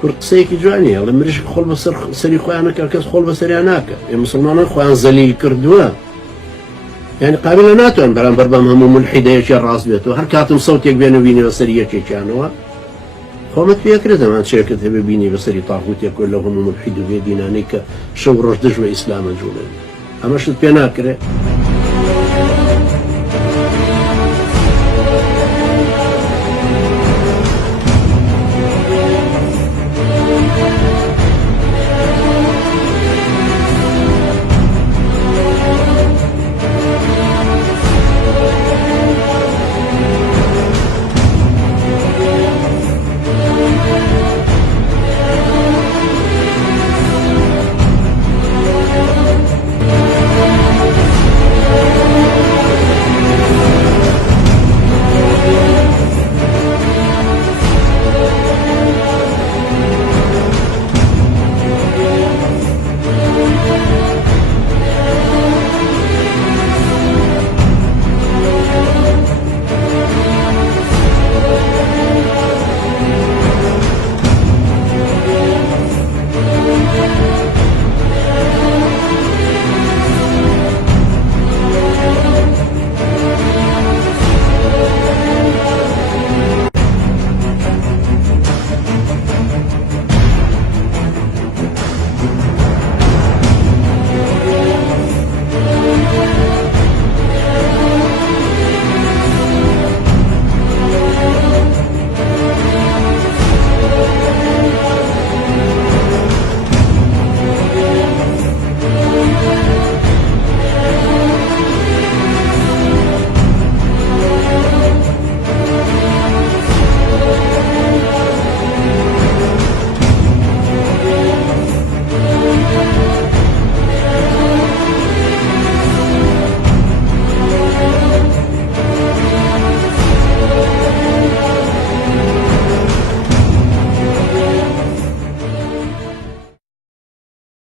کورد قسەیەکی جوانی هەڵێ مریشک خۆڵ بەسەر سەری خۆیان نەکە کەس خۆڵ بەسەریان ناکە ئێ مسلمانان خۆیان زەلیل کردووە یعنی قابلە ناتوان بەرامبەر بەم هەموو ملحیدەیەکی ڕاست بێتەوە هەر کاتم سەوتێک بێنە بینی بەسەر یەکێکیانەوە خۆمەت پێکرێت ئەمان چێکت هەبێ بینی بەسەری تاغوتێک لە هەموو ملحید و بێدینانەی کە شەو ڕۆژ دژمە ئیسلامە جوڵێن ئەمەشت پێ ناکرێت